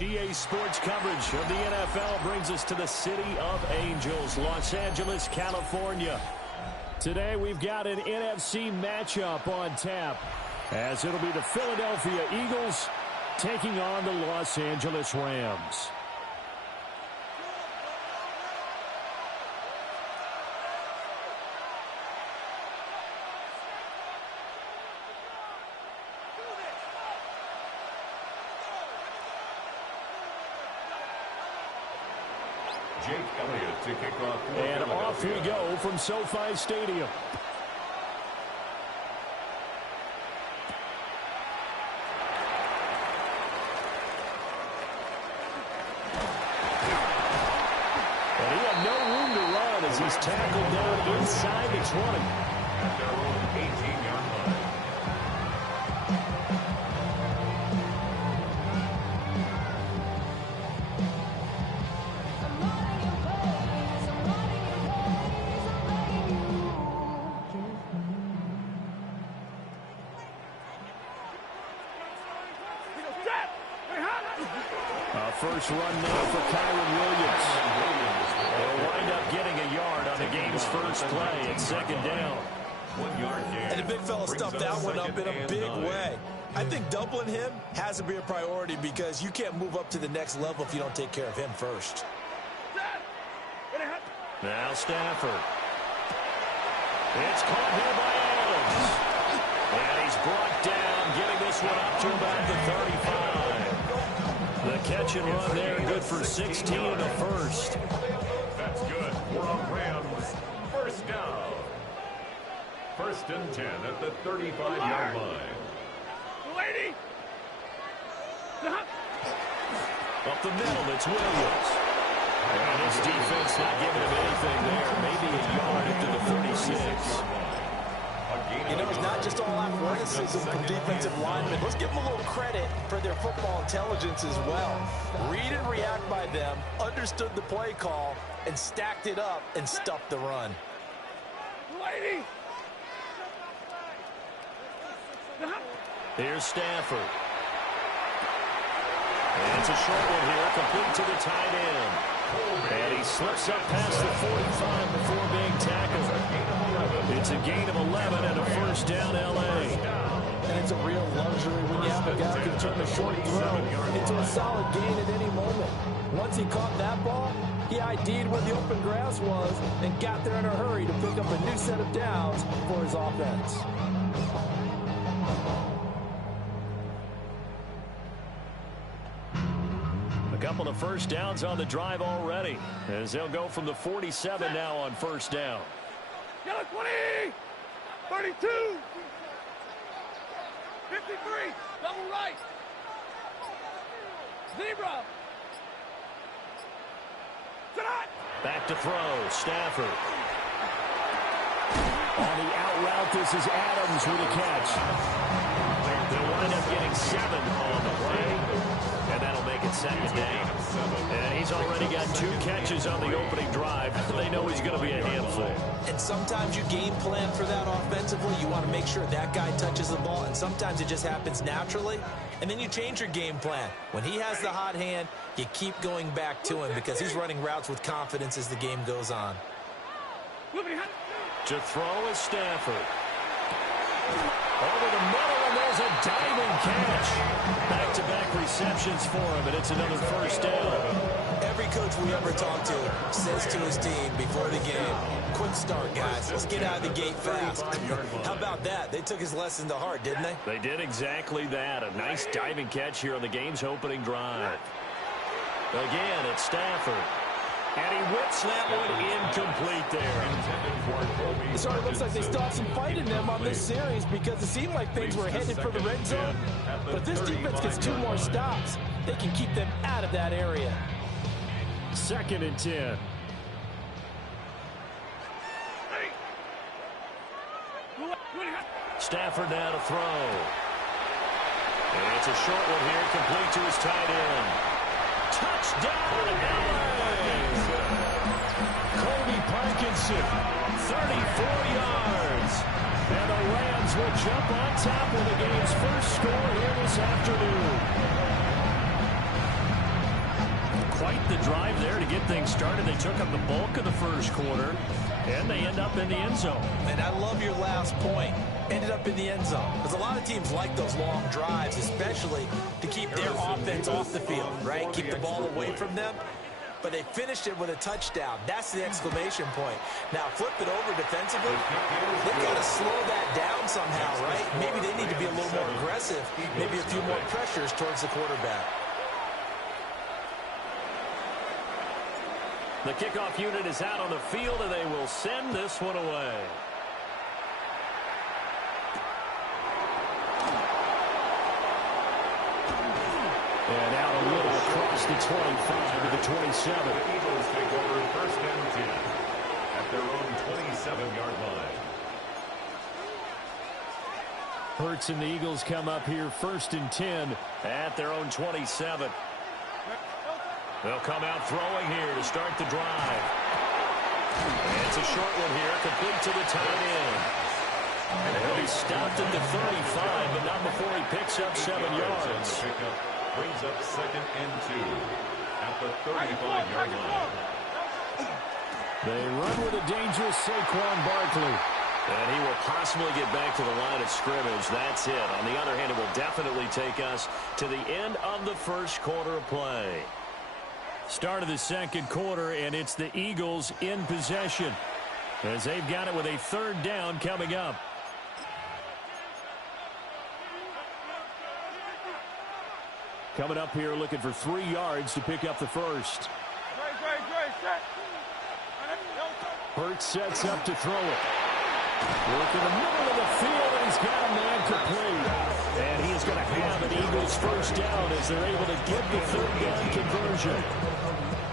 DA Sports coverage of the NFL brings us to the City of Angels, Los Angeles, California. Today we've got an NFC matchup on tap, as it'll be the Philadelphia Eagles taking on the Los Angeles Rams. Jake Elliott to kick off. And off we go from SoFi Stadium. And he had no room to run as he's tackled down inside the 20. At their own 18-yard line. First run now for Kyren Williams. They'll wind up getting a yard on the game's first play at second down. 1 yard gain. And the big fella stuffed that one up in a big way. I think doubling him has to be a priority because you can't move up to the next level if you don't take care of him first. Now Stafford. It's caught here by Adams. And he's brought down, getting this one up to about the 35. The catch and run there, good for 16 in the first. That's good for a Rams first down. First and 10 at the 35-yard line. Up the middle, it's Williams. And his defense not giving him anything there. Maybe a yard into the 36. You know, it's not just all athleticism from defensive linemen. Let's give them a little credit for their football intelligence as well. Read and react by them, understood the play call, and stacked it up and stuffed the run. Here's Stafford. And it's a short one here, complete to the tight end. And he slips up past the 45 before being tackled. It's a gain of 11 and a first down, L.A. And it's a real luxury when you have a guy who can turn a short throw into a solid gain at any moment. Once he caught that ball, he ID'd where the open grass was and got there in a hurry to pick up a new set of downs for his offense. Couple of first downs on the drive already, as they'll go from the 47 now on first down. 20, 32, 53, double right, zebra. Back to throw, Stafford. On the out route, this is Adams with a catch. They'll wind up getting 7 on the play. And that'll make it second down. And he's already got 2 catches on the opening drive. They know he's going to be a handful. And sometimes you game plan for that offensively. You want to make sure that guy touches the ball. And sometimes it just happens naturally. And then you change your game plan. When he has the hot hand, you keep going back to him because he's running routes with confidence as the game goes on. To throw is Stafford. Over the middle, and there's a diving catch. Back-to-back receptions for him, and it's another first down. Every coach we ever talk to says to his team before the game, quick start, guys. Let's get out of the gate fast. How about that? They took his lesson to heart, didn't they? They did exactly that. A nice diving catch here on the game's opening drive. Again, it's Stafford. And he whips that one incomplete there. It sort of looks like they still have some fight in them on this series because it seemed like things were headed for the red zone. But if this defense gets 2 more stops, they can keep them out of that area. Second and 10. Stafford now to throw. And it's a short one here, complete to his tight end. Touchdown, LA! Colby Parkinson, 34 yards. And the Rams will jump on top of the game's first score here this afternoon. the drive there to get things started. They took up the bulk of the first quarter, and they end up in the end zone. And I love your last point. Ended up in the end zone. Because a lot of teams like those long drives, especially to keep their offense off the field, right? Keep the ball away from them. But they finished it with a touchdown. That's the exclamation point. Now, flip it over defensively. They've got to slow that down somehow, right? Maybe they need to be a little more aggressive. Maybe a few more pressures towards the quarterback. The kickoff unit is out on the field, and they will send this one away. And out a little across the 25 to the 27. The Eagles take over first and 10 at their own 27-yard line. Hurts and the Eagles come up here first and 10 at their own 27. They'll come out throwing here to start the drive. And it's a short one here, complete to the tight end. And he'll be stopped at the 35, but not before he picks up 7 yards. Brings up second and 2 at the 35-yard line. They run with a dangerous Saquon Barkley. And he will possibly get back to the line of scrimmage. That's it. On the other hand, it will definitely take us to the end of the first quarter of play. Start of the second quarter, and it's the Eagles in possession as they've got it with a third down coming up. Coming up here looking for 3 yards to pick up the first. Hurts sets up to throw it. Work in the middle of the field, and he's got a man complete. And he is going to have an Eagles first down as they're able to get the third down conversion.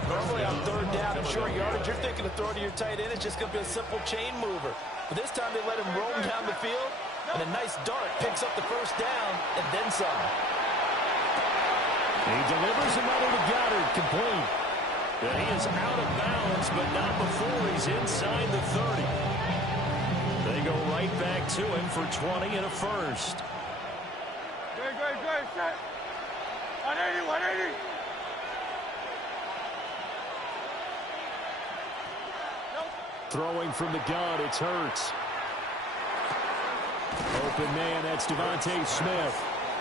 Normally on third down and short yardage, you're thinking of throwing to your tight end. It's just going to be a simple chain mover. But this time they let him roam down the field, and a nice dart picks up the first down and then some. He delivers another to Goddard, complete. And he is out of bounds, but not before he's inside the 30. They go right back to him for 20 and a first. Good, set. 180. Throwing from the gun, it's Hurts. Open man, that's Devontae Smith.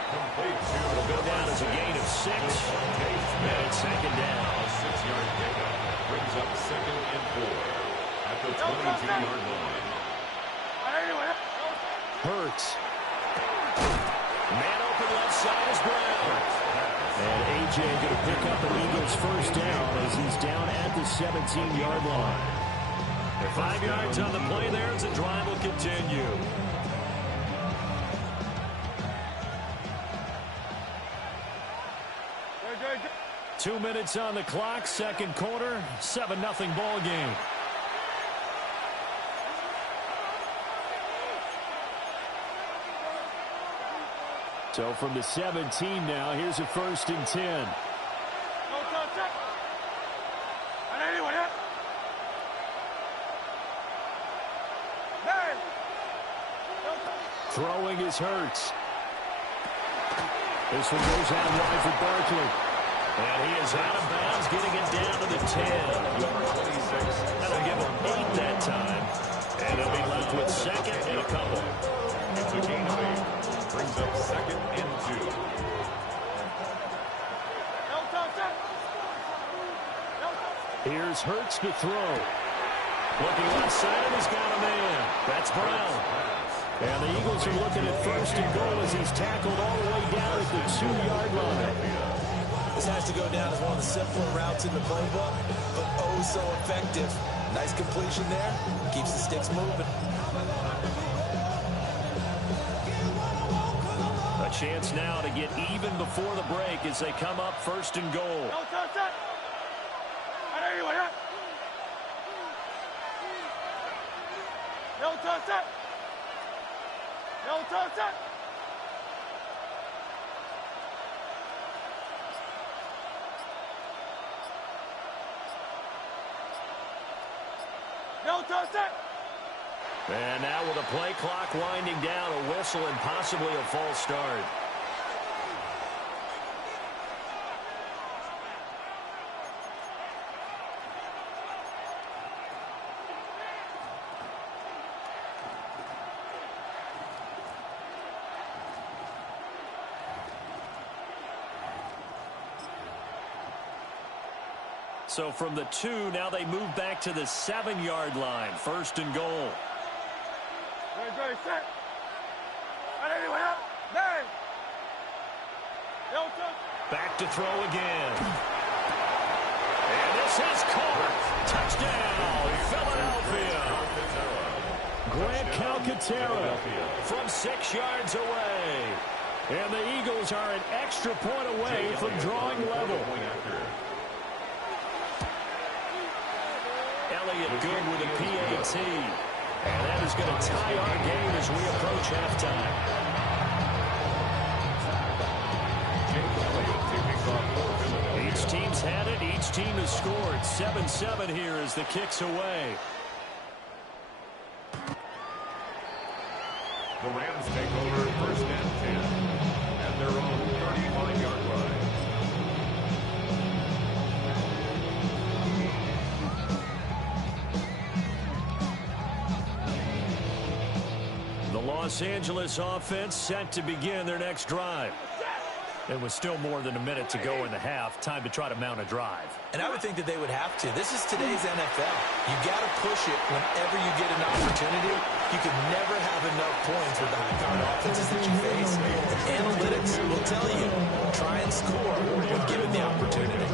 Will go down as a gain of 6. And it's second down. A 6-yard pickup brings up second and 4 at the 22-yard line. Hurts. Man open left side is Brown. And A.J. going to pick up an Eagles first down as he's down at the 17-yard line. 5 yards on the play there as the drive will continue. Good. 2 minutes on the clock, second quarter, 7-0 ball game. So from the 17 now, here's a first and 10. Throwing is Hurts. This one goes out wide for Barkley. And he is out of bounds, getting it down to the 10. Number 26. That'll give him 8 that time. And they'll be left with second and a couple. It's a gain of 8. Brings up second and 2. Here's Hurts to throw. Looking left side, he's got a man. That's Brown. And the Eagles are looking at first and goal as he's tackled all the way down at the 2-yard line. This has to go down as one of the simpler routes in the playbook, but oh so effective. Nice completion there. Keeps the sticks moving. A chance now to get even before the break as they come up first and goal. And now with a play clock winding down, a whistle and possibly a false start. So from the 2, now they move back to the 7-yard line. First and goal. Ready, set. Ready, wait up. Nine. Back to throw again. And this is caught. Touchdown, Philadelphia. Grant Calcaterra from 6 yards away. And the Eagles are an extra point away from drawing level. Elliott good with a PAT. And that is going to tie our game as we approach halftime. Each team's had it. Each team has scored. 7-7 here as the kick's away. The Rams take over first and 10 at their own 35-yard line. The Los Angeles offense set to begin their next drive. It was still more than a minute to go in the half. Time to try to mount a drive. And I would think that they would have to. This is today's NFL. You got to push it whenever you get an opportunity. You can never have enough points with the high-powered offenses that you face. Analytics will tell you, try and score when given the opportunity.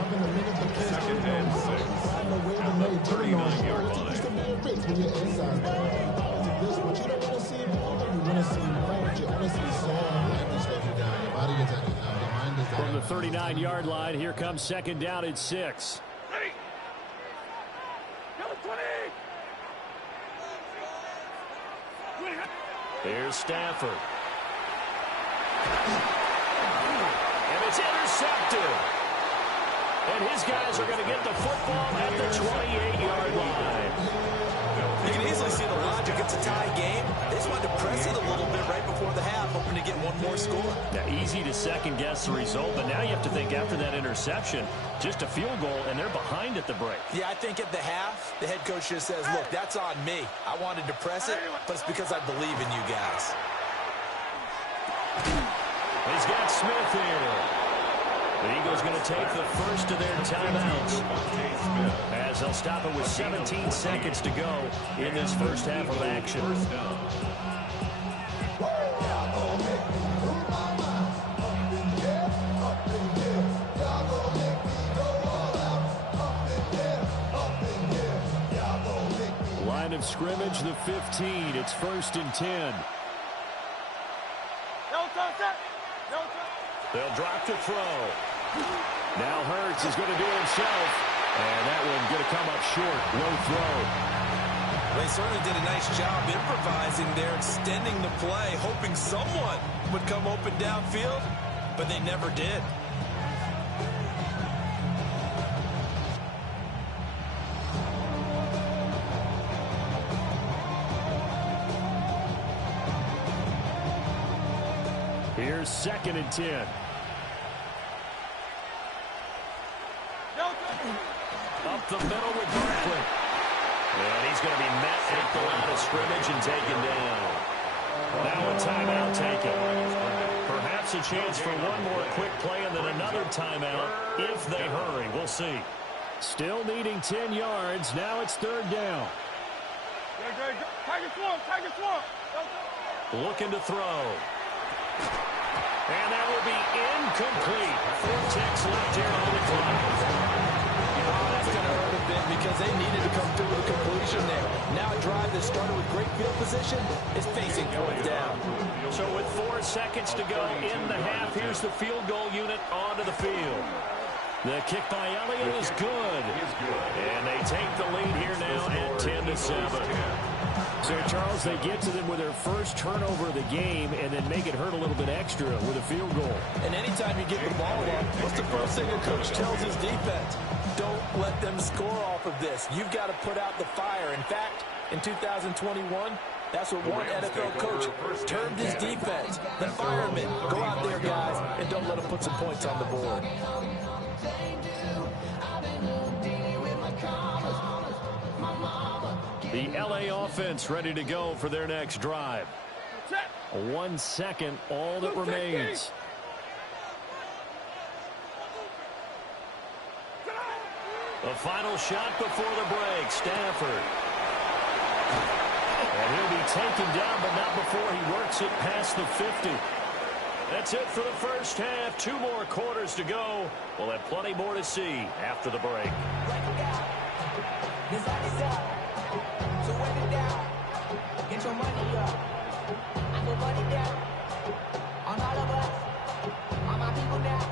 Second and 6 at the 39-yard line. From the 39-yard line, here comes second down at 6. Ready. Go 20. Here's Stafford. And it's intercepted. And his guys are going to get the football at the 28-yard line. You can easily see the logic. It's a tie game. They just wanted to press it a little bit right before the half, hoping to get one more score. Now, easy to second-guess the result, but now you have to think after that interception, just a field goal, and they're behind at the break. Yeah, I think at the half, the head coach just says, look, that's on me. I wanted to press it, but it's because I believe in you guys. He's got Smith here. The Eagles going to take the first of their timeouts as they'll stop it with 17 seconds to go in this first half of action. Line of scrimmage, the 15. It's first and 10. They'll drop to throw. Now Hurts is going to do it himself. And that one going to come up short. Low throw. They certainly did a nice job improvising there, extending the play, hoping someone would come open downfield, but they never did. Here's second and 10. Up the middle with Barkley. And he's going to be met at the line of scrimmage and taken down. Now a timeout taken. Perhaps a chance for one more quick play and then another timeout if they hurry. We'll see. Still needing 10 yards. Now it's third down. Looking to throw. And that will be incomplete. 4 ticks left here on the clock. That's going to hurt a bit because they needed to come through with a completion there. Now a drive that started with great field position is facing fourth down. So with 4 seconds to go in the half, here's the field goal unit onto the field. The kick by Elliott is good. And they take the lead here now at 10-7. So, Charles, they get to them with their first turnover of the game and then make it hurt a little bit extra with a field goal. And anytime you get the ball up, what's the first thing a coach tells his defense? Don't let them score off of this. You've got to put out the fire. In fact, in 2021, that's what one NFL coach termed his defense. The firemen. Go out there, guys, and don't let them put some points on the board. The LA offense ready to go for their next drive. 1 second, all that remains. The final shot before the break, Stafford. And he'll be taken down, but not before he works it past the 50. That's it for the first half. 2 more quarters to go. We'll have plenty more to see after the break. So wet it down. Get your money up. I put money down. On all of us. On my people now.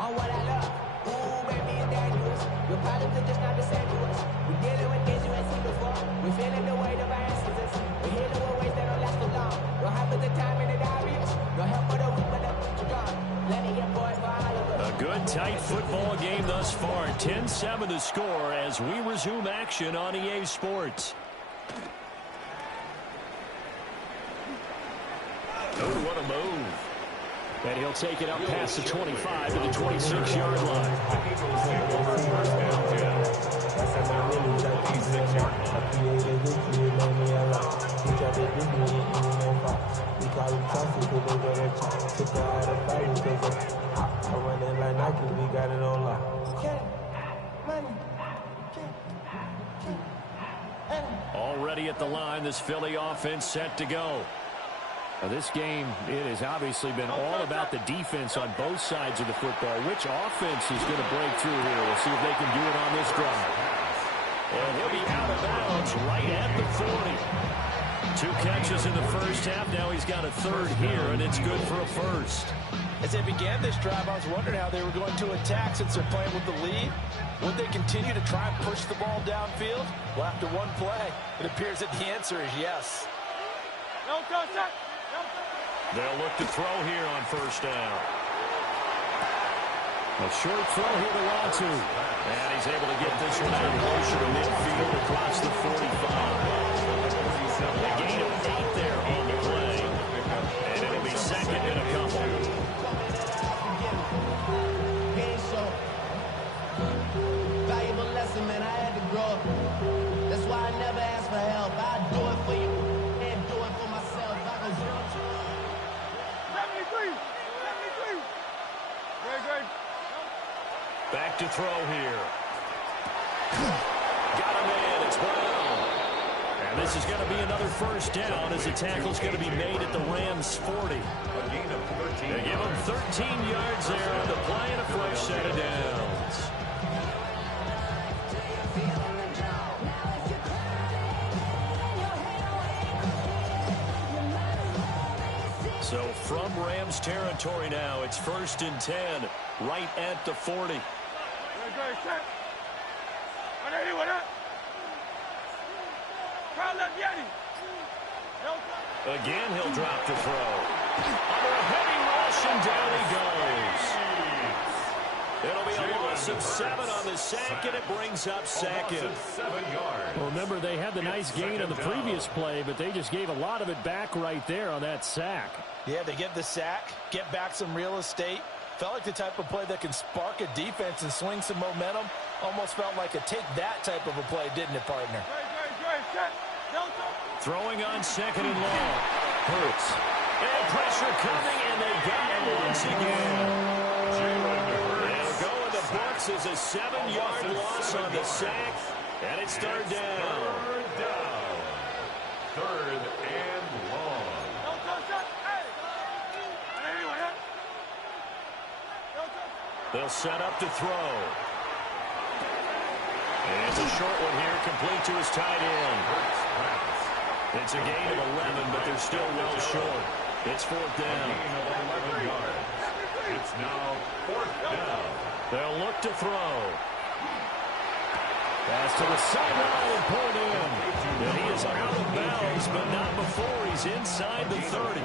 On what I love. Ooh, baby, it's dangerous. Your problems are just not the same to us. We're dealing with things you ain't seen before. We're feeling the weight of our ancestors. We're healing with ways that don't last too long. Don't happen the time in the obvious. No help for the weak, but the strong. Letting your boys for all of us. A good, tight football game thus far. 10-7 to score as we resume action on EA Sports. Oh, what a move. And he'll take it up past the 25 to the 26-yard line. Already at the line, this Philly offense set to go. Now this game, it has obviously been all about the defense on both sides of the football. Which offense is going to break through here? We'll see if they can do it on this drive. And he'll be out of bounds right at the 40. 2 catches in the first half. Now he's got a third here, and it's good for a first. As they began this drive, I was wondering how they were going to attack since they're playing with the lead. Would they continue to try and push the ball downfield? Well, after one play, it appears that the answer is yes. No contact. They'll look to throw here on first down. A short throw here to Latu. And he's able to get this one out closer to midfield across the 45. A gain of 8 there on the play. And it'll be second and a couple. Valuable lesson, man. I had to grow up. That's why I never ask for help. I do it for you and do it for myself. I go 73. 73. Great. Back to throw here. Got him in. It's Brown. And this is going to be another first down as the tackle's going to be made at the Rams' 40. They give him 13 yards there on the play and a fresh set of downs. So from Rams territory now, it's 1st and 10, right at the 40. Great, set. On anyone up. Crowd left Yeti. Again, he'll drop the throw. Under a heavy rush, and down he goes. It'll be a loss of 7 on the sack, and it brings up second. 7 yards. Well, remember, they had the nice gain on the previous play, but they just gave a lot of it back right there on that sack. Yeah, they get the sack, get back some real estate. Felt like the type of play that can spark a defense and swing some momentum. Almost felt like a take-that type of a play, didn't it, partner? Great, set. Delta. Throwing on 2nd and long. Hurts. And pressure coming, and they got him once again. They'll go in the books as a 7-yard loss on the sack, and it's 3rd down. 3rd and long. They'll set up to throw. And it's a short one here, complete to his tight end. It's a gain of 11, but they're still well short. It's 4th down. It's now 4th down. They'll look to throw. Pass to the sideline and pulled in. And he is out of bounds, but not before he's inside the 30.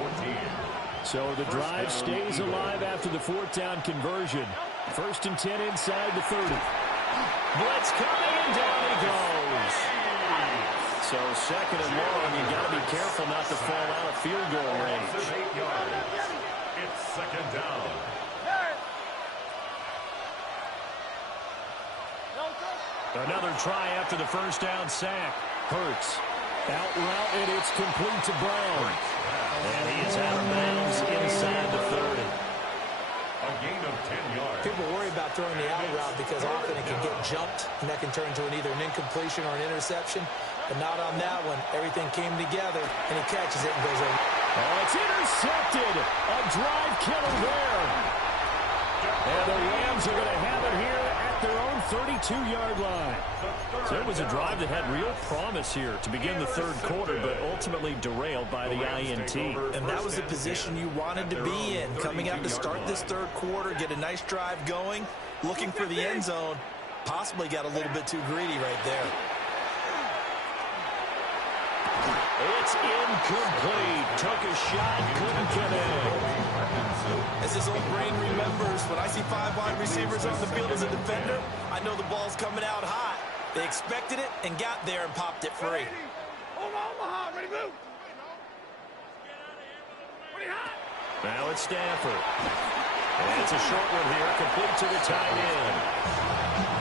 So the drive stays alive after the 4th down conversion. 1st and 10 inside the 30. Blitz coming, and down he goes. So 2nd and long, you got to be careful not to fall out of field goal range. 8 yards. It's 2nd down. Another try after the first down sack. Hurts. Out route, and it's complete to Brown. And he is out of bounds inside the 30. A gain of 10 yards. People worry about throwing the out route because often it can get jumped, and that can turn into either an incompletion or an interception. But not on that one. Everything came together, and he catches it and goes over. Oh, it's intercepted. A drive killer there. And the Rams are going to have it here at their own 32-yard line. So it was a drive that had real promise here to begin the third quarter, but ultimately derailed by the INT. And that was the position you wanted to be in. Coming out to start this third quarter, get a nice drive going, looking for the end zone. Possibly got a little bit too greedy right there. It's incomplete. Took a shot, couldn't connect. As his old brain remembers, when I see 5 wide receivers on the field as a defender, I know the ball's coming out hot. They expected it and got there and popped it free. Omaha, ready, move. Now it's Stafford. And it's a short one here, complete to the tight end.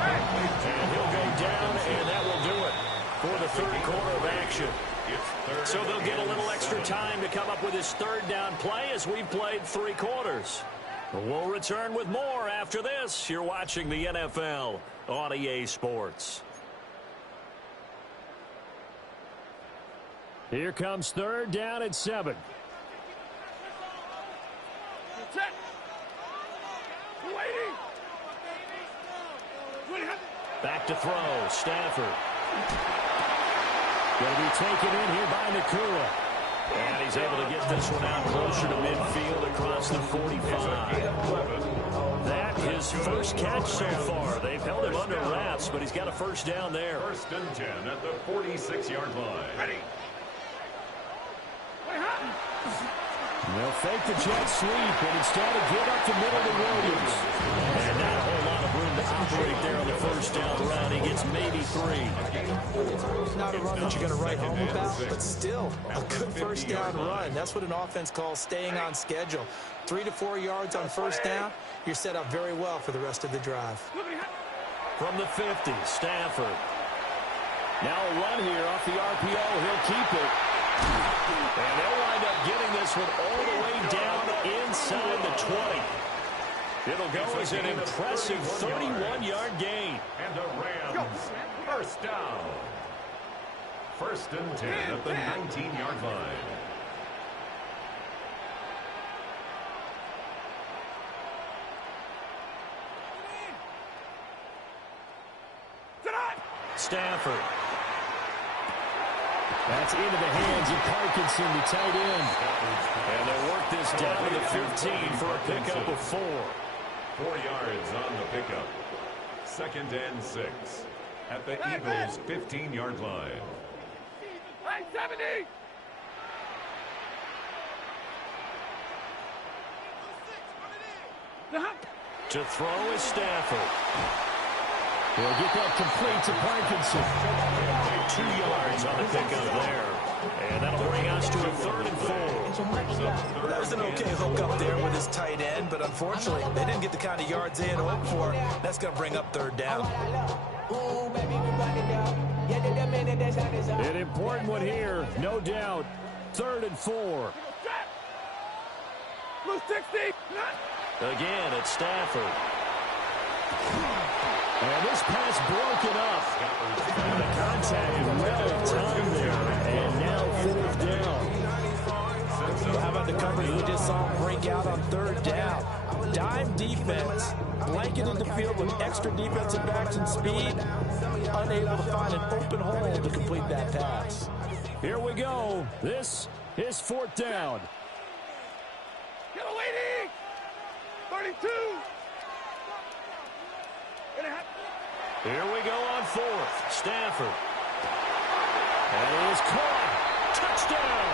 And he'll go down, and that will do it for the third quarter of action. So they'll get a little extra time to come up with his third down play as we've played 3 quarters. We'll return with more after this. You're watching the NFL on EA Sports. Here comes third down at 7. Back to throw, Stafford. Going to be taken in here by Nakua. And he's able to get this one out closer to midfield across the 45. That is first catch so far. They've held him under wraps, but he's got a first down there. First and 10 at the 46-yard line. Ready. They'll fake the jet sweep and instead of give up the middle to Williams. And not a whole lot of room to operate there on the first down run. He gets maybe 3. It's not a run that you're going to write home about, but still a good first down run. That's what an offense calls staying on schedule. 3 to 4 yards on first down, you're set up very well for the rest of the drive. From the 50, Stafford. Now a run here off the RPO. He'll keep it. And they'll wind up getting this one all the way down inside the 20. It'll go as an impressive 31-yard gain. And the Rams, first down. First and 10 at the 19-yard line. Stafford. That's into the hands of Parkinson, the tight end. And they'll work this down to the 15 for a pickup of 4. 4 yards on the pickup. Second and 6 at the Eagles' 15-yard line. Hey, 70! To throw is Stafford. He'll get that complete to Parkinson. 2 yards on the pickup there. And that'll bring us to a 3rd and 4. That was an okay hook up there with his tight end, but unfortunately, they didn't get the kind of yards they had hoped for. That's going to bring up 3rd down. An important one here, no doubt. 3rd and 4. Blue 60! Again, it's Stafford. And this pass broken up. The contact well timed there. And now 4th down. How about the coverage we just saw him break out on 3rd down? Dime defense, blanketed the field with extra defensive backs and speed, unable to find an open hole to complete that pass. Here we go. This is 4th down. Get a lady! 32! Here we go on 4th. Stafford. And it is caught. Touchdown!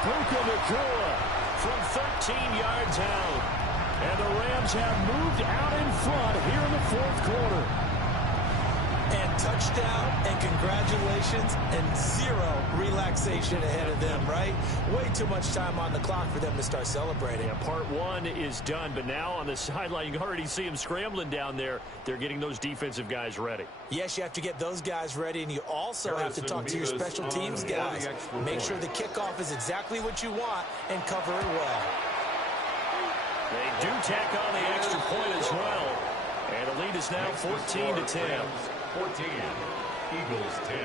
Puka Nacua from 13 yards out. And the Rams have moved out in front here in the 4th quarter. And touchdown, and congratulations, and 0 relaxation ahead of them, right? Way too much time on the clock for them to start celebrating. Yeah, part 1 is done, but now on the sideline, you can already see them scrambling down there. They're getting those defensive guys ready. Yes, you have to get those guys ready, and you also have to talk to your special teams guys. Make sure the kickoff is exactly what you want and cover it well. They do tack on the extra point as well. And the lead is now 14-10. 14. Eagles 10.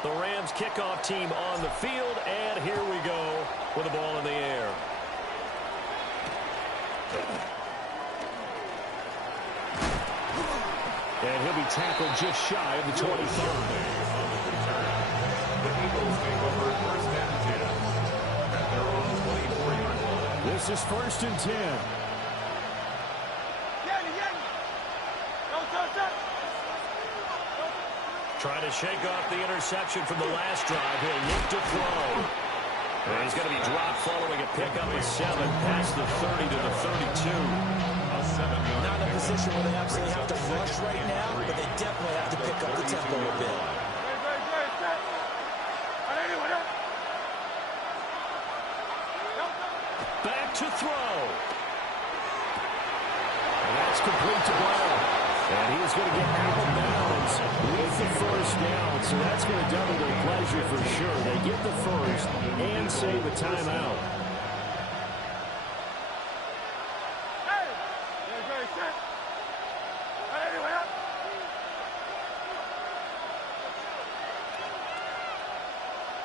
The Rams kickoff team on the field, and here we go with the ball in the air. And he'll be tackled just shy of the 25. The Eagles take over first and 10 at their own 24-yard line. This is first and 10. Trying to shake off the interception from the last drive. He'll look to throw. And he's going to be dropped following a pickup of 7 past the 30 to the 32. Not in a position where they absolutely have to rush right now, but they definitely have to pick up the tempo a bit. Back to throw. And that's complete to Brown. And he is going to get out of bounds with the first down. So that's going to double their pleasure for sure. They get the first and save a timeout.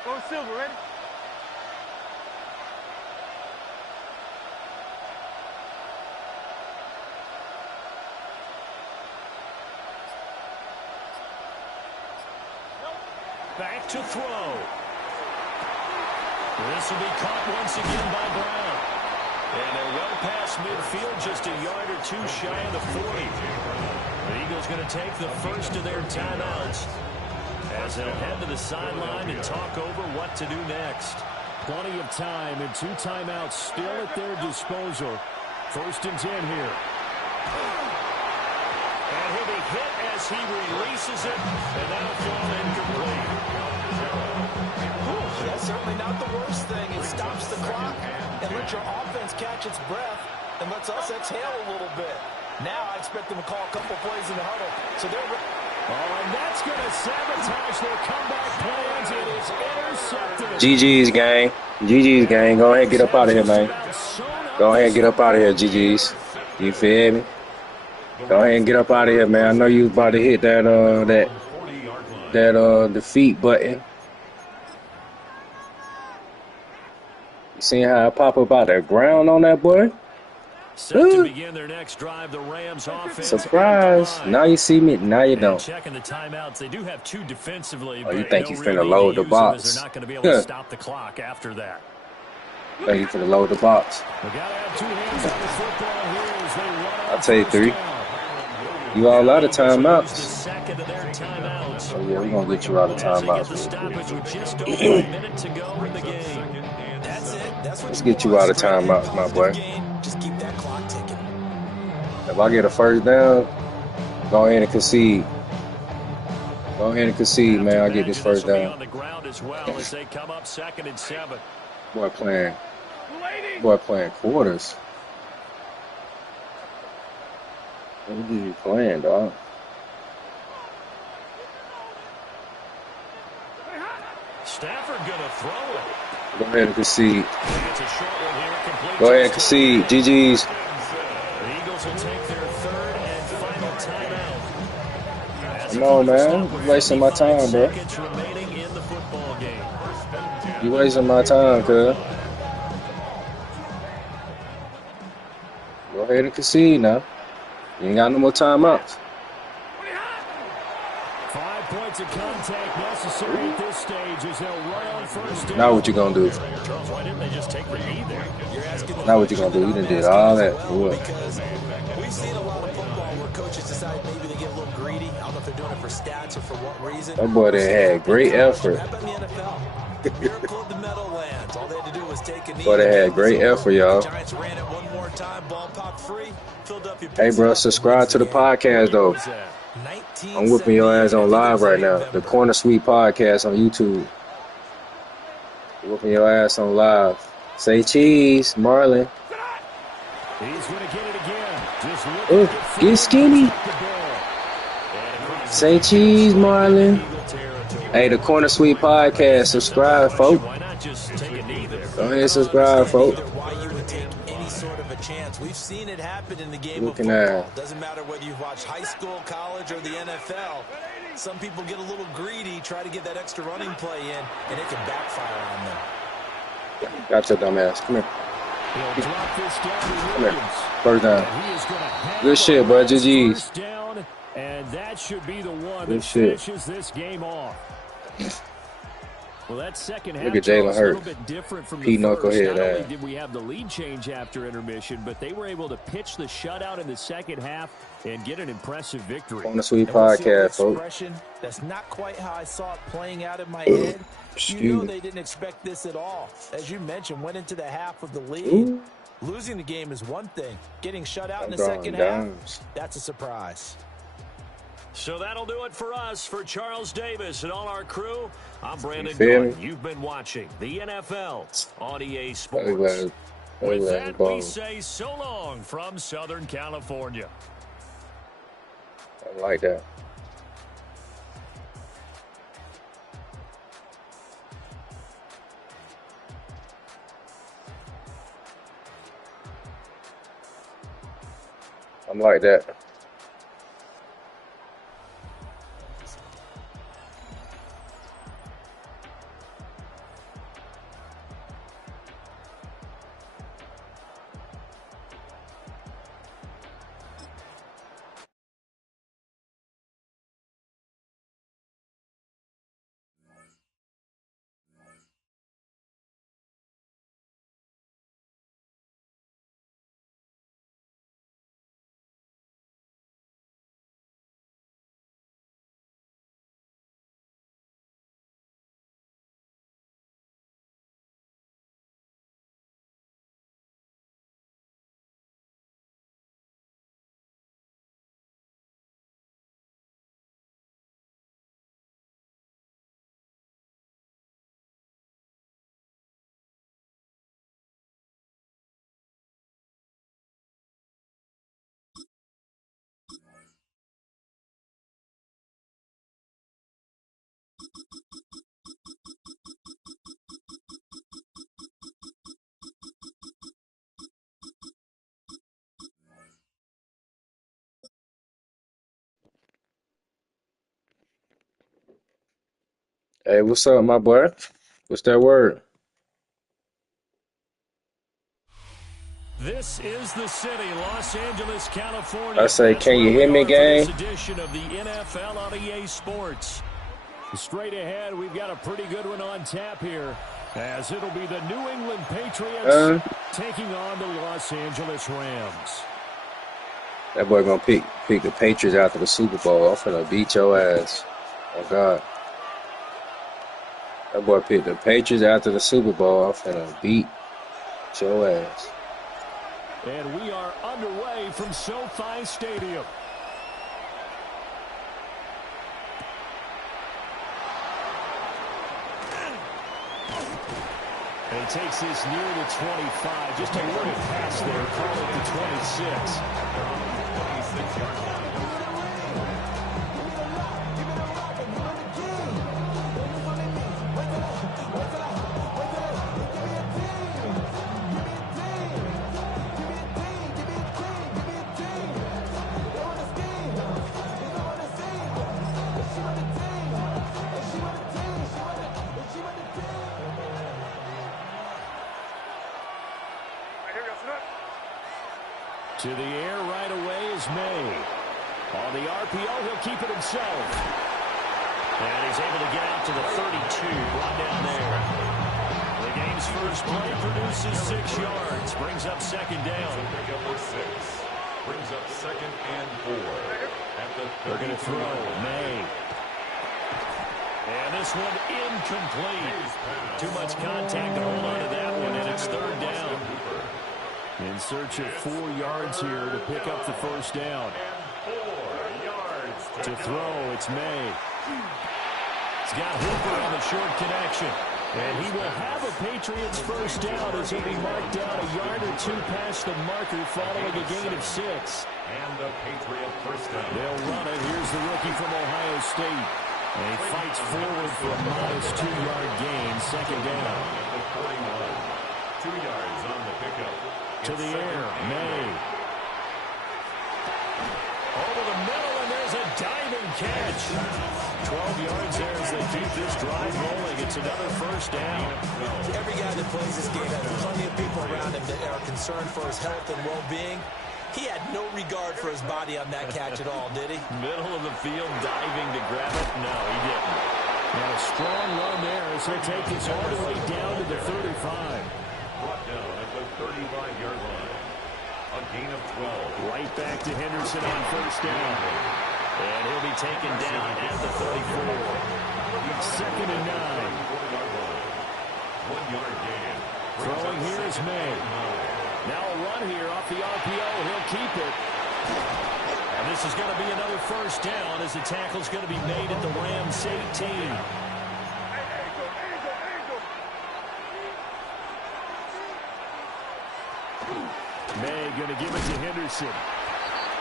Go Silver, ready? Back to throw. This will be caught once again by Brown. And they're well past midfield, just a yard or two shy of the 40. The Eagles going to take the first of their timeouts as they'll head to the sideline and talk over what to do next. Plenty of time and 2 timeouts still at their disposal. First and 10 here. And he'll be hit as he releases it, and that'll fall incomplete. That's certainly not the worst thing. It stops the clock and lets your offense catch its breath and lets us exhale a little bit. Now I expect them to call a couple plays in the huddle. So they're... Oh, and that's going to sabotage their comeback plans. It is intercepted. GG's, gang. GG's, gang. Go ahead and get up out of here, man. Go ahead and get up out of here, GG's. You feel me? Go ahead and get up out of here, man. I know you was about to hit that defeat button. You seen how I pop up out of the ground on that boy? Set to begin their next drive, the Rams offense. Surprise. Now you see me, now you don't. Checking the timeouts. They do have 2 defensively. Oh, you think you finna load the box? They're not going to be able to stop the clock after that. Think you finna load the box? We got to have 2 hands on the football here as they run. I'll tell you 3. You all out of timeouts. Oh yeah, we're gonna get you out of timeouts. Let's get you out of timeouts, my boy. Just keep that clock ticking. If I get a first down, go ahead and concede. Go ahead and concede, man. I'll get this first down. Boy playing quarters. What are you playing, dog? Stafford gonna throw it. Go ahead and concede. Go ahead and concede. GG's. The Eagles will take their 3rd and final timeout. Come on, man. You're wasting my time, bro. You wasting my time, cuz. Go ahead and concede now. You ain't got no more timeouts. 5 points of contact necessary at this stage as they'll run on first down. Now what you gonna do? Charles, why didn't they just take the knee there? Now what you gonna do? You done did all that for what? Because we've seen a lot of football where coaches decide maybe they get a little greedy. I don't know if they're doing it for stats or for what reason. That boy done had great effort. Happened in the NFL. Miracle of the Meadowlands. All they had to do was take a knee. Boy, they had great effort, y'all. Giants ran it one more time. Ball popped free. Filled up your Hey, bro, subscribe to the podcast, though. I'm whipping your ass on live right now. The Corner Suite Podcast on YouTube. Whipping your ass on live. Say cheese, Marlon. He's going to get it again. Just Oh, get skinny. Say cheese, Marlon. Hey, the Corner Sweet Podcast. Subscribe, folks. Why not just take a knee there? Go ahead, subscribe, folks. Why you would take any sort of a chance? We've seen it happen in the game Looking of football. at. Doesn't matter whether you watch high school, college, or the NFL. Some people get a little greedy, try to get that extra running play in, and it can backfire on them. Got your dumb ass. Come here. He'll drop this down to Come here. Williams. First down. And he is gonna have Good shit, bro. GG's. first down, and that should be the one Good that shit. finishes this game off. Well, that second half Look at Jalen was a little Hurts. bit different from Pete the first. Knucklehead Not only ass. did we have the lead change after intermission, but they were able to pitch the shutout in the second half and get an impressive victory. On the Sweet And we'll see Podcast, the folks. expression, that's not quite how I saw it playing out in my head. Excuse You know me. they didn't expect this at all. As you mentioned, went into the half with the lead. Ooh. Losing the game is one thing. Getting shut out in I'm the drawing second half, dimes. that's a surprise. So that'll do it for us. For Charles Davis and all our crew, I'm Brandon feel me? Gordon. You've been watching the NFL on EA I'm Sports. glad- I'm With glad that, we ball. say so long from Southern California. I like that. I'm like that. Hey, what's up, my boy? What's that word? This is the city, Los Angeles, California. I say, That's can you where hear we me, are for gang? this edition of the NFL on EA Sports. Straight ahead, we've got a pretty good one on tap here, as it'll be the New England Patriots taking on the Los Angeles Rams. That boy gonna pick the Patriots after the Super Bowl. I'm finna beat your ass. Oh God. That boy picked the Patriots after the Super Bowl. I'm finna beat your ass. And we are underway from SoFi Stadium. And he takes this near the 25. Just a little pass there. Call it the 26. 26-yard line. To the air right away is May. On the RPO, he'll keep it himself. And he's able to get out to the 32, brought down there. The game's first play produces 6 yards, brings up second down. Pick up with 6. Brings up second and 4. At the They're going to throw. May. And this one incomplete. Too much contact to hold on to that one, and it's third down. In search of 4 yards here to pick up the first down. 4 yards To throw, it's May. He's got Hooper on the short connection. And he will have a Patriots first down as he'll be marked down a yard or two past the marker following a gain of 6. And the Patriot first down. They'll run it. Here's the rookie from Ohio State. And he fights forward for a modest 2-yard gain, second down. At the 41. 2 yards on the pickup. To the air, May. Over the middle, and there's a diving catch. 12 yards there as they keep this drive rolling. It's another first down. Every guy that plays this game has plenty of people around him that are concerned for his health and well-being. He had no regard for his body on that catch at all, did he? Middle of the field, diving to grab it. No, he didn't. And a strong run there as he'll take this all the way down to the 35. Brought down at the 35-yard line. A gain of 12. Right back to Henderson on first down. And he'll be taken down at the 34. Second and 9. 1-yard gain. Throwing here is May. Now a run here off the RPO. He'll keep it. And this is going to be another first down as the tackle's going to be made at the Rams 18. May going to give it to Henderson.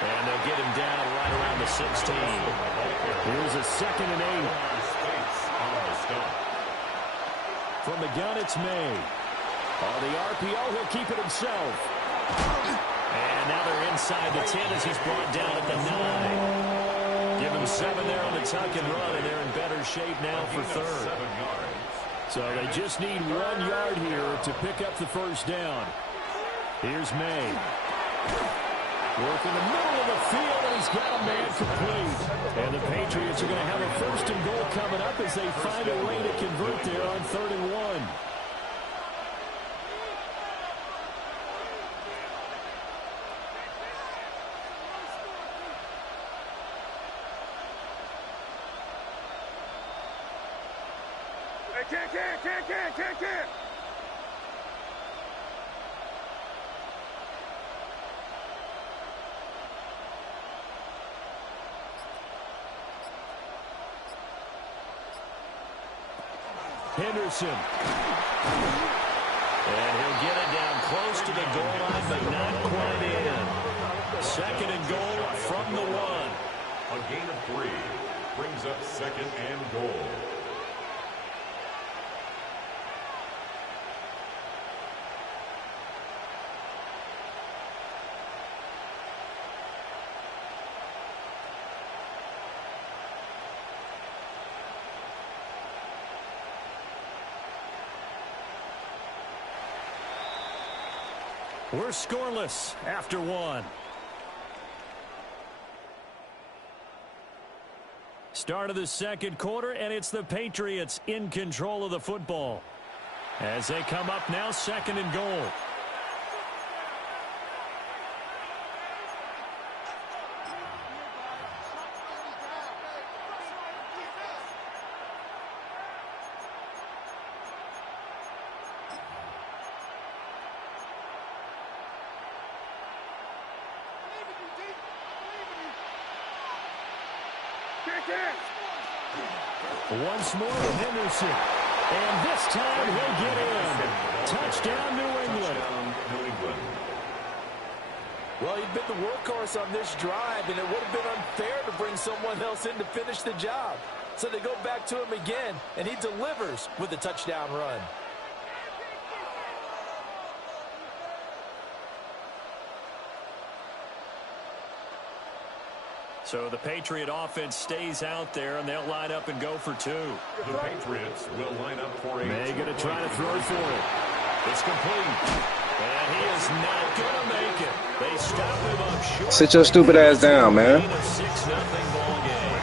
And they'll get him down right around the 16. Here's a second and 8. From the gun, it's May. On the RPO, he'll keep it himself. And now they're inside the 10 as he's brought down at the 9. Give him 7 there on the tuck and run, and they're in better shape now for third. So they just need 1 yard here to pick up the first down. Here's May. Work in the middle of the field, and he's got a man complete. And the Patriots are going to have a first and goal coming up as they find a way to convert there on 3rd and 1. Can't. Henderson. And he'll get it down close to the goal line, but not quite in. Second and goal from the 1. A gain of 3 brings up second and goal. We're scoreless after 1. Start of the second quarter, and it's the Patriots in control of the football. As they come up now, second and goal. Once more to Henderson. And this time he'll get in. Touchdown, New England. Well, he'd been the workhorse on this drive, and it would have been unfair to bring someone else in to finish the job. So they go back to him again, and he delivers with a touchdown run. So the Patriot offense stays out there, and they'll line up and go for 2. The Patriots will line up for a... May going to try to throw for it. It's complete. And he is not going to make it. They stop him up short. Sit your stupid ass down, man. 6-0 ball game.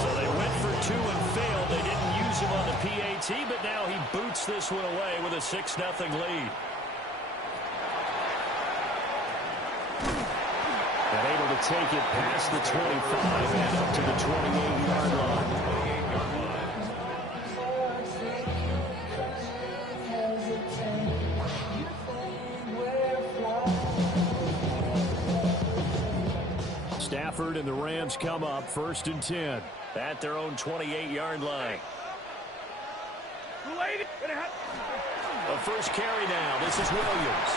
So they went for 2 and failed. They didn't use him on the PAT, but now he boots this one away with a 6-0 lead. And able to take it past the 25 and up to the 28-yard line. Stafford and the Rams come up 1st and 10 at their own 28-yard line. A first carry now. This is Williams.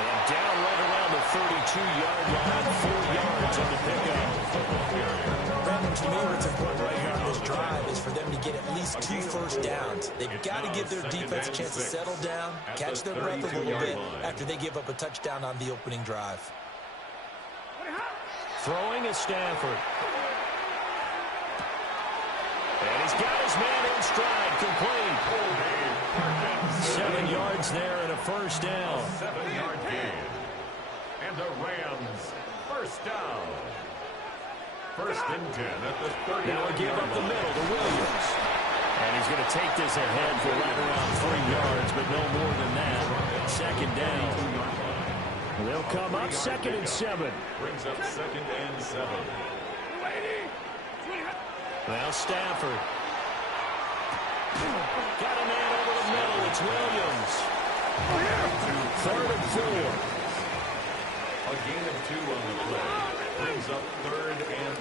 And down right around the 32-yard line, 4 yards on the pickup. Brandon, to me, what's important right here on this drive is for them to get at least 2 first downs. They've got to give their defense a chance to settle down, catch their breath a little bit after they give up a touchdown on the opening drive. Throwing is Stafford. And he's got his man in stride, complete. 7 yards there and a first down. 7-yard gain. And the Rams first down. 1st and 10 at the 30. Now we give up the middle to Williams. And he's going to take this ahead for right around 3 yards, but no more than that. 2nd down. They'll come up 2nd and 7. Brings up 2nd and 7. Now Stafford. Got a man over the middle. It's Williams. 3rd and 4. A gain of 2 on the play. Brings up 3rd and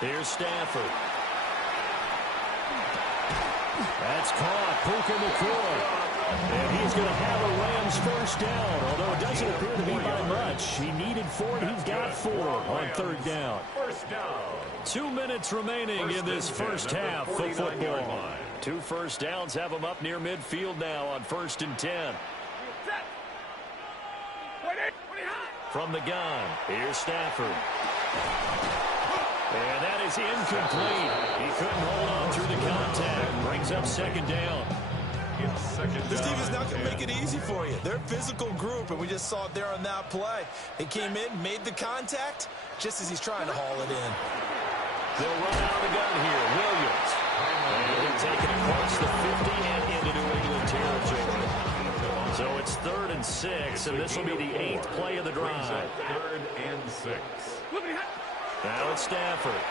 4. Here's Stafford. That's caught. Puka Nacua. And he's going to have a Rams first down, although it doesn't appear to be by much. He needed 4, and he's got 4 on 3rd down. First down. 2 minutes remaining in this first half of football. 2 first downs have them up near midfield now on 1st and 10. From the gun, here's Stafford. And that is incomplete. He couldn't hold on through the contact. Brings up 2nd down. This team is not going to make it easy for you. They're a physical group, and we just saw it there on that play. They came in, made the contact, just as he's trying to haul it in. They'll run out of the gun here. Williams. And he'll take it across the 50 and into New England territory. So it's 3rd and 6, and this will be the 8th play of the drive. 3rd and 6. Now it's Stafford.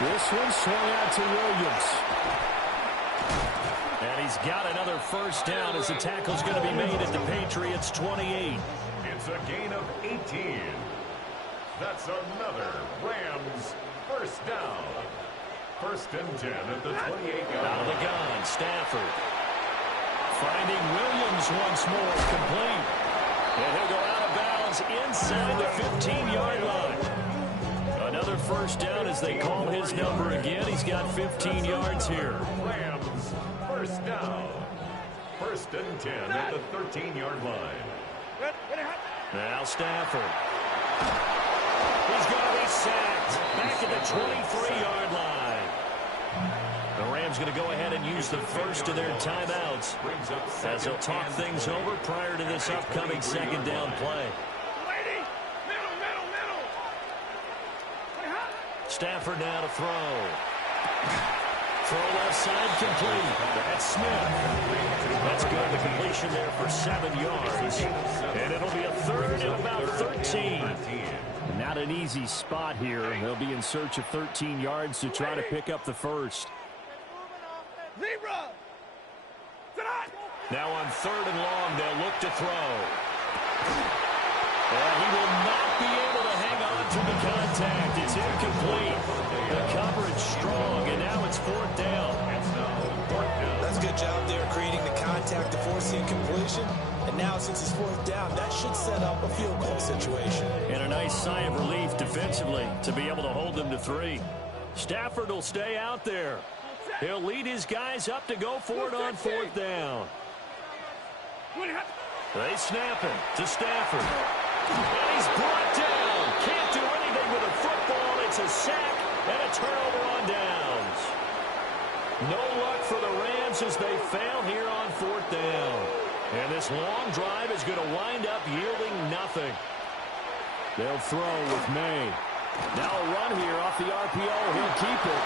This one swung out to Williams. And he's got another first down as the tackle's going to be made at the Patriots' 28. It's a gain of 18. That's another Rams first down. 1st and 10 at the 28-yard line. Out of the gun, Stafford. Finding Williams once more, complete. And he'll go out of bounds inside the 15-yard line. Another first down as they call his number again. He's got 15 yards here. Rams first down. 1st and 10 at the 13-yard line. Now Stafford. He's going to be sacked back at the 23-yard line. The Rams going to go ahead and use the first of their timeouts as they'll talk things over prior to this upcoming 2nd down play. Stafford now to throw. Throw left side complete. That's Smith. That's good. The completion there for 7 yards. And it'll be a 3rd and about 13. Not an easy spot here. They'll be in search of 13 yards to try to pick up the first. Now on 3rd and long, they'll look to throw. And he will not be able to hang on to the contact. It's incomplete. The coverage strong, and now it's 4th down. That's a good job there, creating the contact to force the incompletion. And now, since it's 4th down, that should set up a field goal situation. And a nice sigh of relief defensively to be able to hold them to 3. Stafford will stay out there. He'll lead his guys up to go for it on 4th down. They snap him to Stafford. And he's brought down. Can't do anything with a football. It's a sack and a turnover on downs. No luck for the Rams as they fail here on 4th down. And this long drive is going to wind up yielding nothing. They'll throw with May. Now a run here off the RPO. He'll keep it.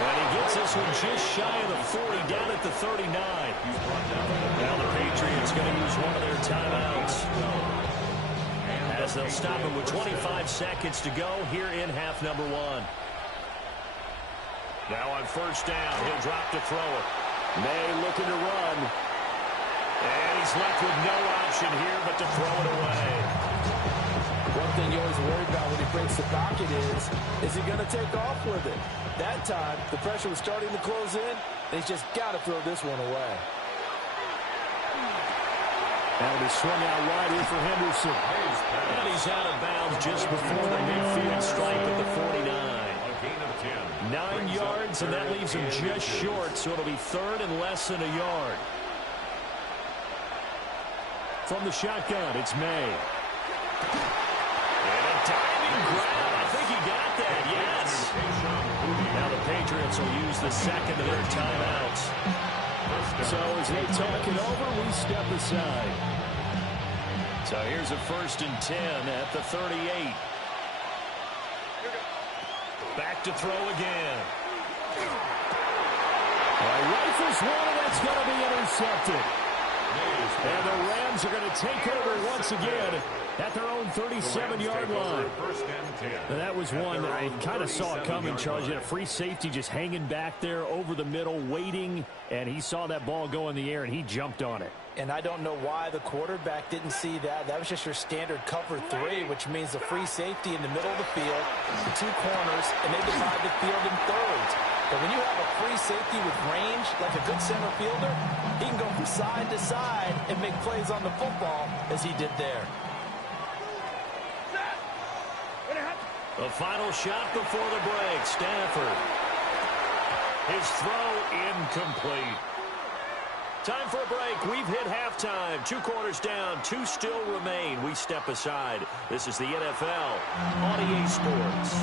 And he gets this one just shy of the 40, down at the 39. Now the Patriots going to use one of their timeouts, as they'll stop him with 25 seconds to go here in half number 1. Now on 1st down, he'll drop to throw it. May looking to run. And he's left with no option here but to throw it away. One thing you always worry about when he breaks the pocket is he going to take off with it? That time, the pressure was starting to close in, and he's just got to throw this one away. That'll be swung out wide here for Henderson. And he's out of bounds just before the midfield stripe at the 49. 9 yards, and that leaves him just short, so it'll be third and less than a yard. From the shotgun, it's May. And a diving grab. I think he got that, yes. Now the Patriots will use the second of their timeouts. So as they talk it over, we step aside. So here's a 1st and 10 at the 38. Back to throw again. Rifles one, and that's going to be intercepted. And the Rams are going to take over once again at their own 37-yard line. And that was one that I kind of saw it coming, Charles. You had a free safety just hanging back there over the middle, waiting, and he saw that ball go in the air, and he jumped on it. And I don't know why the quarterback didn't see that. That was just your standard cover 3, which means the free safety in the middle of the field, the 2 corners, and they divide the field in thirds. But when you have a free safety with range, like a good center fielder, he can go from side to side and make plays on the football as he did there. The final shot before the break, Stafford. His throw incomplete. Time for a break. We've hit halftime. 2 quarters down, 2 still remain. We step aside. This is the NFL on EA Sports.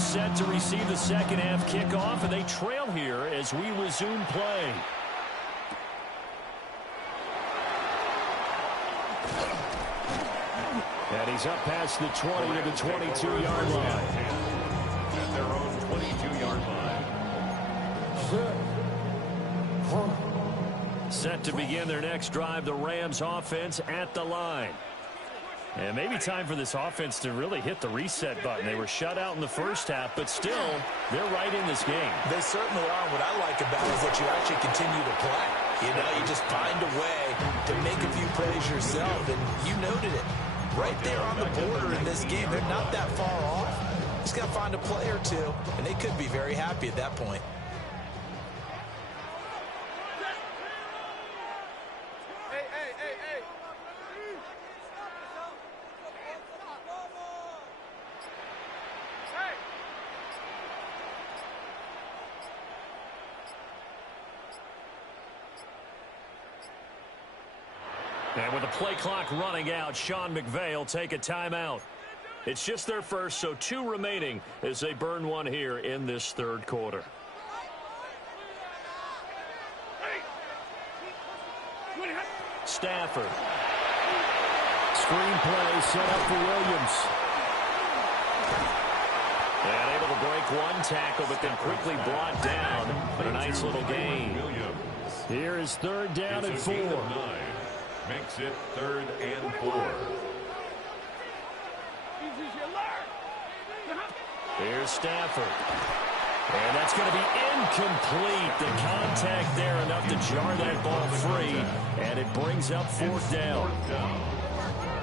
Set to receive the second half kickoff, and they trail here as we resume play. And he's up past the 20 to the 22-yard line. At their own 22-yard line. Set to begin their next drive, the Rams offense at the line. And maybe time for this offense to really hit the reset button. They were shut out in the first half, but still, they're right in this game. They certainly are. What I like about it is that you actually continue to play. You know, you just find a way to make a few plays yourself, and you noted it. Right there on the border in this game, they're not that far off. Just got to find a play or two, and they could be very happy at that point. And with the play clock running out, Sean McVay will take a timeout. It's just their first, so 2 remaining as they burn one here in this third quarter. Stafford. Screenplay set up for Williams. And able to break one tackle, but then quickly brought down. But a nice little gain. Here is 3rd down and 4. Makes it 3rd and 4. Here's Stafford. And that's going to be incomplete. The contact there enough to jar that ball free. And it brings up 4th down.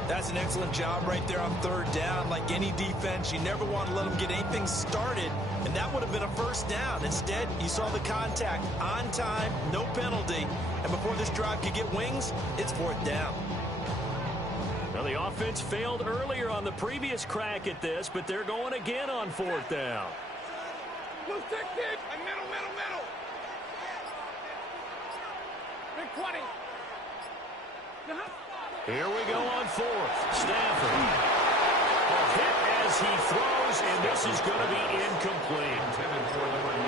That's an excellent job right there on 3rd down. Like any defense, you never want to let them get anything started, and that would have been a 1st down. Instead, you saw the contact on time, no penalty, and before this drive could get wings, it's 4th down. Well, the offense failed earlier on the previous crack at this, but they're going again on 4th down. Blue 16, and middle. Big 20. Here we go on 4th. Stafford. A hit as he throws, and this is going to be incomplete.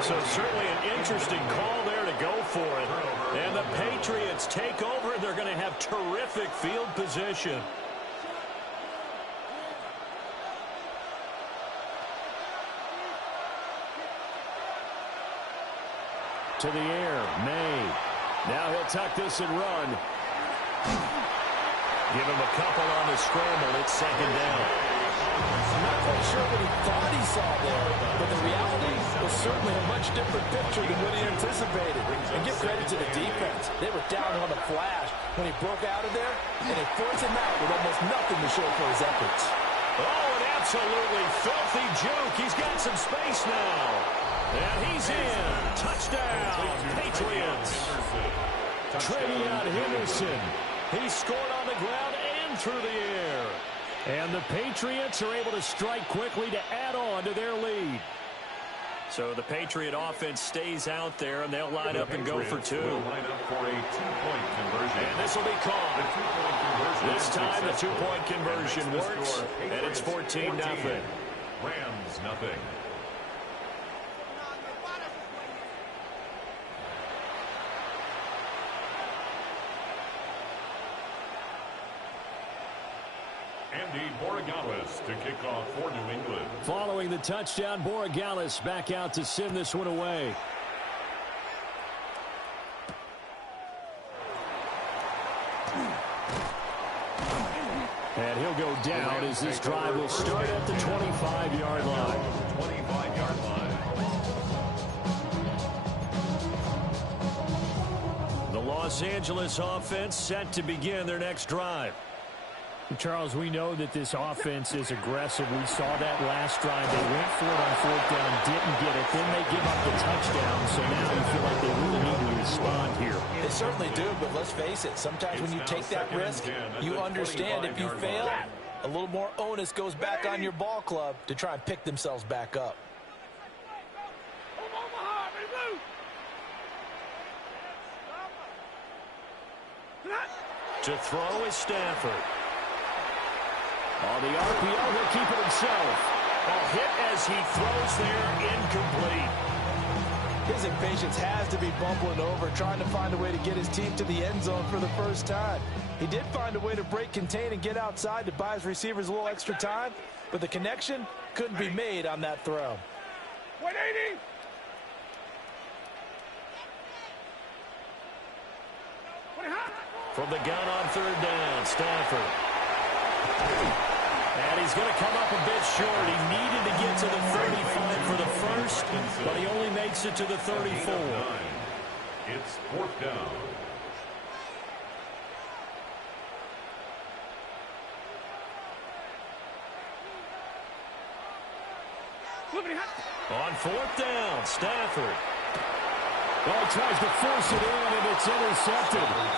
So certainly an interesting call there to go for it. And the Patriots take over. They're going to have terrific field position. To the air, May. Now he'll tuck this and run. Give him a couple on the scramble. It's second down. I'm not quite sure what he thought he saw there, but the reality was certainly a much different picture than what he anticipated. And give credit to the defense. They were down on the flash when he broke out of there, and it forced him out with almost nothing to show for his efforts. Oh, an absolutely filthy juke. He's got some space now. And he's in. Touchdown, Patriots. Travion Henderson. He scored on the ground and through the air. And the Patriots are able to strike quickly to add on to their lead. So the Patriot offense stays out there, and they'll line up and go for two. Line up for a two-point conversion. And this will be called. This time the two-point conversion works, and it's 14-0. Rams nothing. Andy Borregales to kick off for New England. Following the touchdown, Borregales back out to send this one away. And he'll go down as this drive will start at the 25-yard line. 25-yard line. The Los Angeles offense set to begin their next drive. Charles, we know that this offense is aggressive. We saw that last drive. They went for it on fourth down, didn't get it. Then they give up the touchdown. So now you feel like they really need to respond here. They certainly do, but let's face it. Sometimes when you take that risk, you understand if you fail, a little more onus goes back on your ball club to try and pick themselves back up. To throw is Stafford. On the RPO, he'll keep it himself. A hit as he throws there, incomplete. His impatience has to be bumbling over, trying to find a way to get his team to the end zone for the first time. He did find a way to break contain and get outside to buy his receivers a little extra time, but the connection couldn't be made on that throw. 180. From the gun on third down, Stafford. And he's going to come up a bit short. He needed to get to the 35 for the first, but he only makes it to the 34. It's fourth down. On fourth down, Stafford. Well, he tries to force it in, and it's intercepted.